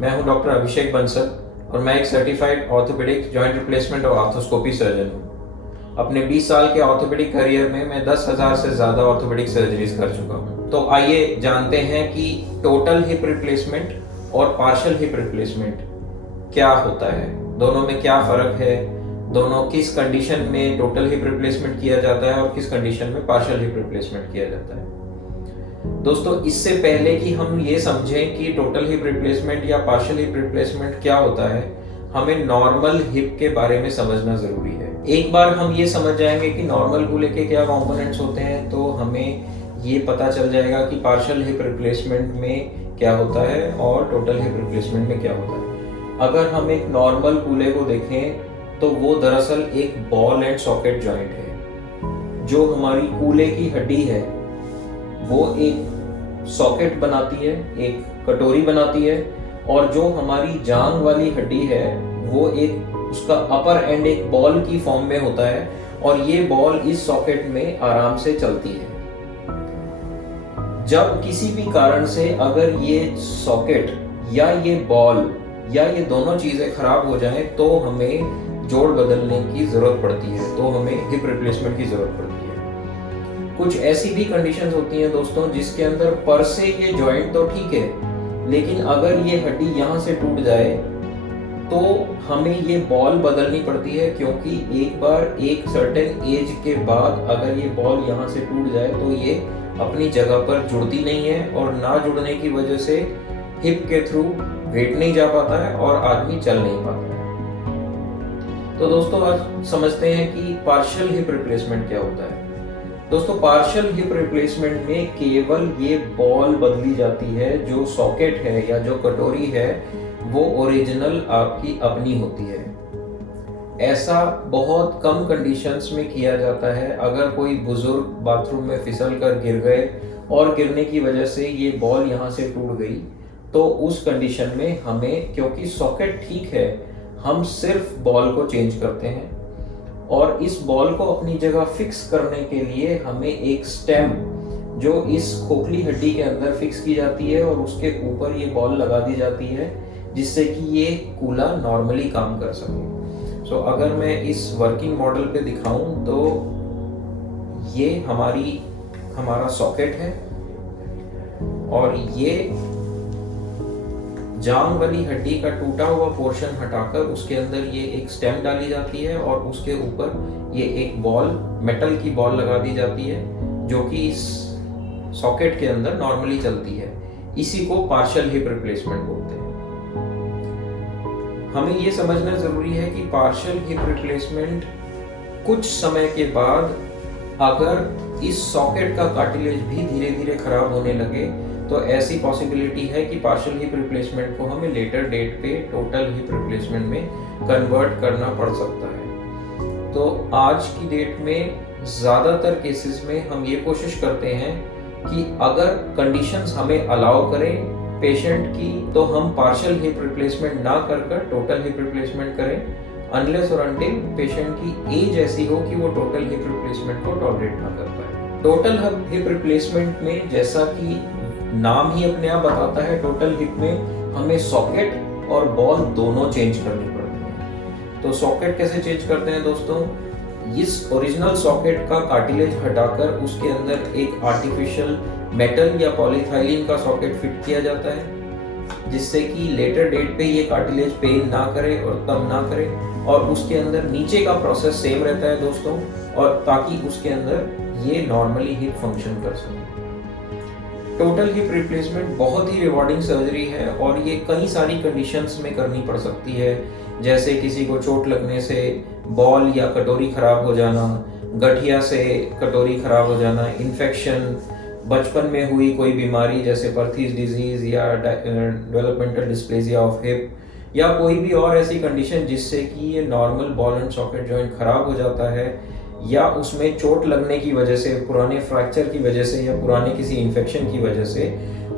मैं हूं डॉक्टर अभिषेक बंसल और मैं एक सर्टिफाइड ऑर्थोपेडिक जॉइंट रिप्लेसमेंट और आर्थोस्कोपी सर्जन हूं। अपने 20 साल के ऑर्थोपेडिक करियर में मैं 10,000 से ज़्यादा ऑर्थोपेडिक सर्जरीज कर चुका हूं। तो आइए जानते हैं कि टोटल हिप रिप्लेसमेंट और पार्शियल हिप रिप्लेसमेंट क्या होता है, दोनों में क्या फ़र्क है, दोनों किस कंडीशन में टोटल हिप रिप्लेसमेंट किया जाता है और किस कंडीशन में पार्शियल हिप रिप्लेसमेंट किया जाता है। दोस्तों, इससे पहले कि हम ये समझें कि टोटल हिप रिप्लेसमेंट या पार्शियल हिप रिप्लेसमेंट क्या होता है, हमें नॉर्मल हिप के बारे में समझना जरूरी है। एक बार हम ये समझ जाएंगे कि नॉर्मल कूल्हे के क्या कंपोनेंट्स होते हैं तो हमें ये पता चल जाएगा कि पार्शियल हिप रिप्लेसमेंट में क्या होता है और टोटल हिप रिप्लेसमेंट में क्या होता है। अगर हम एक नॉर्मल कूल्हे को देखें तो वो दरअसल एक बॉल एंड सॉकेट जॉइंट है। जो हमारी कूल्हे की हड्डी है वो एक सॉकेट बनाती है, एक कटोरी बनाती है, और जो हमारी जांग वाली हड्डी है वो एक उसका अपर एंड एक बॉल की फॉर्म में होता है और ये बॉल इस सॉकेट में आराम से चलती है। जब किसी भी कारण से अगर ये सॉकेट या ये बॉल या ये दोनों चीजें खराब हो जाएं तो हमें जोड़ बदलने की जरूरत पड़ती है, तो हमें हिप रिप्लेसमेंट की जरूरत पड़ती है। कुछ ऐसी भी कंडीशंस होती हैं दोस्तों जिसके अंदर पर से ये जॉइंट तो ठीक है, लेकिन अगर ये हड्डी यहाँ से टूट जाए तो हमें ये बॉल बदलनी पड़ती है, क्योंकि एक बार एक सर्टेन एज के बाद अगर ये बॉल यहाँ से टूट जाए तो ये अपनी जगह पर जुड़ती नहीं है और ना जुड़ने की वजह से हिप के थ्रू वेट नहीं जा पाता है और आदमी चल नहीं पाता है। तो दोस्तों, आज समझते हैं कि पार्शियल हिप रिप्लेसमेंट क्या होता है। दोस्तों, पार्शियल हिप रिप्लेसमेंट में केवल ये बॉल बदली जाती है, जो सॉकेट है या जो कटोरी है वो ओरिजिनल आपकी अपनी होती है। ऐसा बहुत कम कंडीशंस में किया जाता है। अगर कोई बुजुर्ग बाथरूम में फिसल कर गिर गए और गिरने की वजह से ये बॉल यहाँ से टूट गई तो उस कंडीशन में हमें, क्योंकि सॉकेट ठीक है, हम सिर्फ बॉल को चेंज करते हैं और इस बॉल को अपनी जगह फिक्स करने के लिए हमें एक स्टेम जो इस खोखली हड्डी के अंदर फिक्स की जाती है और उसके ऊपर ये बॉल लगा दी जाती है, जिससे कि ये कूल्हा नॉर्मली काम कर सके। सो अगर मैं इस वर्किंग मॉडल पे दिखाऊं तो ये हमारा सॉकेट है और ये जांग वाली हड्डी का टूटा हुआ पोर्शन हटाकर उसके अंदर ये एक स्टेम डाली जाती है और उसके ऊपर ये एक बॉल, मेटल की बॉल लगा दी जाती है जो कि इस सॉकेट के अंदर नॉर्मली चलती है। इसी को पार्शियल हिप रिप्लेसमेंट बोलते हैं। हमें ये समझना जरूरी है कि पार्शियल हिप रिप्लेसमेंट कुछ समय के बाद अगर इस सॉकेट का कार्टिलेज भी धीरे धीरे खराब होने लगे तो ऐसी पॉसिबिलिटी है कि पार्शियल हिप रिप्लेसमेंट को हमें लेटर डेट पे टोटल हिप रिप्लेसमेंट में कन्वर्ट करना पड़ सकता है। तो आज की डेट में ज़्यादातर केसेस में हम ये कोशिश करते हैं कि अगर कंडीशंस हमें अलाउ करें पेशेंट की तो हम पार्शियल हिप रिप्लेसमेंट ना कर टोटल हिप रिप्लेसमेंट करें, अनलेस और अनटिल पेशेंट की एज ऐसी हो कि वो टोटल हिप रिप्लेसमेंट को टॉलरेट ना कर पाए। टोटल हिप रिप्लेसमेंट में, जैसा कि नाम ही अपने आप बताता है, टोटल हिप में हमें सॉकेट और बॉल दोनों चेंज करनी पड़ती है। तो सॉकेट कैसे चेंज करते हैं दोस्तों? इस ओरिजिनल सॉकेट का कार्टिलेज हटाकर उसके अंदर एक आर्टिफिशियल मेटल या पॉलीथाइलिन का सॉकेट फिट किया जाता है, जिससे कि लेटर डेट पे ये कार्टिलेज पेन ना करे और तब ना करे, और उसके अंदर नीचे का प्रोसेस सेम रहता है दोस्तों, और ताकि उसके अंदर ये नॉर्मली हिप फंक्शन कर सके। टोटल हिप रिप्लेसमेंट बहुत ही रिवॉर्डिंग सर्जरी है और ये कई सारी कंडीशंस में करनी पड़ सकती है, जैसे किसी को चोट लगने से बॉल या कटोरी खराब हो जाना, गठिया से कटोरी खराब हो जाना, इन्फेक्शन, बचपन में हुई कोई बीमारी जैसे पर्थीज डिजीज या डेवलपमेंटल डिस्प्लेजिया ऑफ हिप, या कोई भी और ऐसी कंडीशन जिससे कि ये normal ball and socket joint खराब हो जाता है, या उसमें चोट लगने की वजह से, पुराने फ्रैक्चर की वजह से या पुराने किसी इन्फेक्शन की वजह से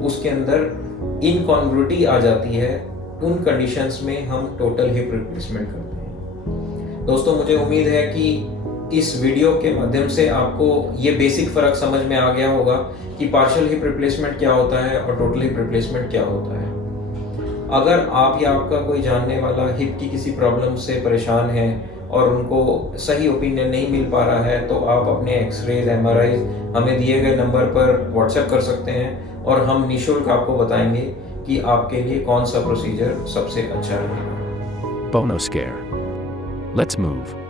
उसके अंदर इनकॉन्ग्रुइटी आ जाती है, उन कंडीशंस में हम टोटल हिप रिप्लेसमेंट करते हैं। दोस्तों, मुझे उम्मीद है कि इस वीडियो के माध्यम से आपको ये बेसिक फ़र्क समझ में आ गया होगा कि पार्शियल हिप रिप्लेसमेंट क्या होता है और टोटल हिप रिप्लेसमेंट क्या होता है। अगर आप या आपका कोई जानने वाला हिप की किसी प्रॉब्लम से परेशान है और उनको सही ओपिनियन नहीं मिल पा रहा है, तो आप अपने एक्सरेज, एमआरआईज़ हमें दिए गए नंबर पर व्हाट्सएप कर सकते हैं और हम निःशुल्क आपको बताएँगे कि आपके लिए कौन-सा प्रोसीजर सबसे अच्छा रहेगा। Bonoscare. Let's move.